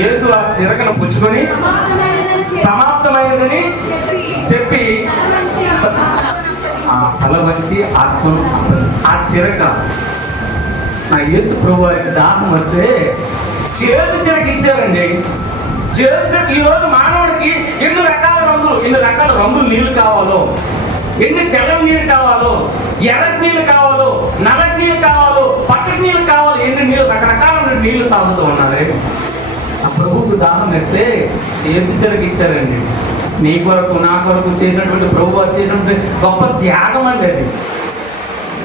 యేసు ఆ చిరకను పుచ్చుకొని సమాప్తమైనదని చెప్పి తల వంచి ఆత్మను ఆ చిరక నా యేసు ప్రభు వారికి దాహం వస్తే చేతి చిరక ఇచ్చారండి. చేతి చిరక ఈరోజు మానవుడికి ఎన్ని రకాల రంగులు నీళ్లు కావాలో, ఎన్ని తెల్లని నీళ్ళు కావాలో, ఎర్రటి నీళ్ళు కావాలో, నల్లటి నీళ్ళు కావాలో, పచ్చటి నీళ్ళు కావాలో, ఎన్ని నీళ్ళు రకరకాల నీళ్లు తాగుతూ ఉన్నారే. ఆ ప్రభువుకు దాహం వేస్తే చేతి చిరక ఇచ్చారండి. నీ కొరకు నా కొరకు చేసినటువంటి ప్రభు చేసినటువంటి గొప్ప త్యాగం అండి అది.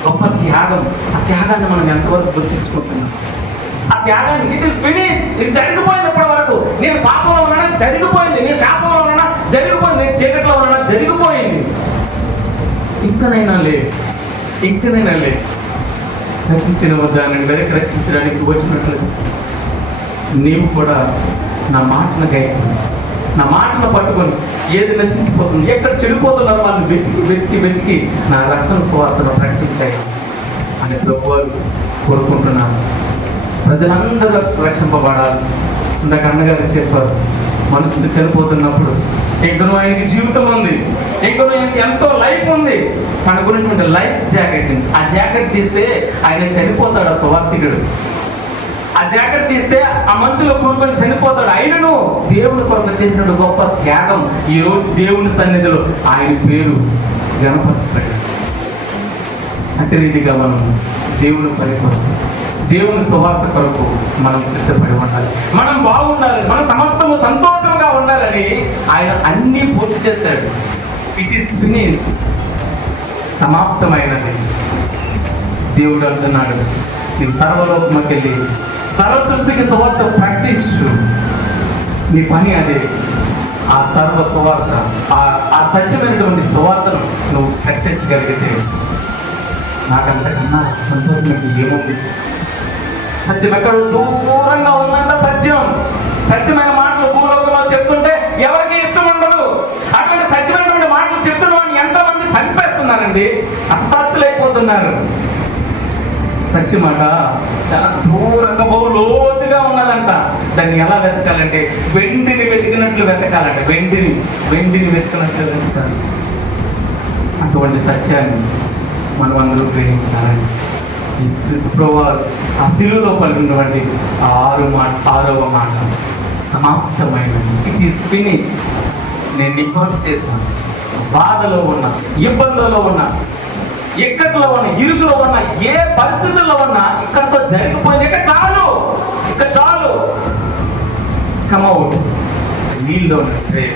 గొప్ప త్యాగం. ఆ త్యాగాన్ని మనం ఎంతవరకు గుర్తించుకుంటున్నాం? ఆ త్యాగాన్ని ఇట్ ఇస్ ఫినిష్, ఇది జరిగిపోయింది. ఇప్పటి వరకు నేను పాపంలో ఉన్నా జరిగిపోయింది, నేను శాపంలో ఉన్నా జరిగిపోయింది, నేను చీకట్లో ఉన్నా జరిగిపోయింది. ఇంకనైనా లే రచించిన వద్దాన్ని వెనక రక్షించడానికి వచ్చినట్లు నీవు కూడా నా మాటను గాయకుని, నా మాటను పట్టుకొని ఏది నశించిపోతుంది, ఎక్కడ చెడిపోతున్నారో వాళ్ళు వెతికి నా రక్షణ సువార్తను ప్రకటించాయి అని ప్రభువారు కోరుకుంటున్నాను. ప్రజలందరూ రక్షింపబడాలి. ఇందాక అన్నగారు చెప్పారు, మనుషులు చనిపోతున్నప్పుడు ఇంకనూ ఆయనకి జీవితం ఉంది, ఇంకనూ ఆయనకి ఎంతో లైఫ్ ఉంది. అనుకున్నటువంటి లైఫ్ జాకెట్, ఆ జాకెట్ తీస్తే ఆయన చనిపోతాడు. ఆ సువార్తికుడు ఆ జాకెట్ తీస్తే ఆ మంచులో కూరుకొని చనిపోతాడు. ఆయనను దేవుని కొరకు చేసినట్టు గొప్ప త్యాగం ఈ రోజు దేవుని సన్నిధిలో ఆయన పేరు గణపరచబడి, అతి రీతిగా మనం దేవుని పని కొరకు, దేవుని సువార్త కొరకు మనం సిద్ధపడి ఉండాలి. మనం బాగుండాలి, మన సమస్తము సంతోషంగా ఉండాలని ఆయన అన్నీ పూర్తి చేశాడు. ఇట్ ఈస్ ఫినిష్, సమాప్తమైనది. దేవుడు అంటున్నాడు, నీవు సర్వలోకముకి వెళ్ళి సర్వ సృష్టికి సువార్త ప్రకటించు. నీ పని అదే. ఆ సర్వ సువార్త, ఆ సత్యమైనటువంటి సువార్తను నువ్వు ప్రకటించగలిగితే నాకంతకన్నా సంతోషం ఏముంది? సత్యం ఎక్కడ దూరంగా ఉందంట. సత్యమైన మాటలు భూలోకంలో చెప్తుంటే ఎవరికి ఇష్టం ఉండదు. అటువంటి సత్యమైనటువంటి మాటలు చెప్తున్న వాడిని ఎంతమంది చంపేస్తున్నారండి, హతసాక్షులైపోతున్నారు. సత్యమాట చాలా దూరంగా బహు లోతుగా ఉన్నదంట. దాన్ని ఎలా వెతకాలంటే వెండిని వెతికినట్లు వెతకాలంటే, వెండిని వెతికినట్లు వెతకాలి. అటువంటి సత్యాన్ని మనం అందరూ గ్రహించాలని క్రీస్తు ప్రభువారు ఆ శిలువలో పలికినటువంటి ఆరవ మాట సమాప్తమైనది. It is finish. నేను నీ కొరకు చేశాను. బాధలో ఉన్నా, ఇబ్బందుల్లో ఉన్నా, ఇక్కట్లో ఉన్నా, ఇరుగులో ఉన్నా, ఏ పరిస్థితుల్లో ఉన్నా ఇక్కడతో జరిగిపోయింది. ఇక చాలు. Come out, kneel down and pray.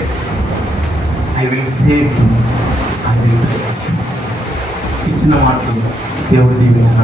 I will save you, I will bless you. ఇచ్చిన మాటలు దేవుడు దీవించిన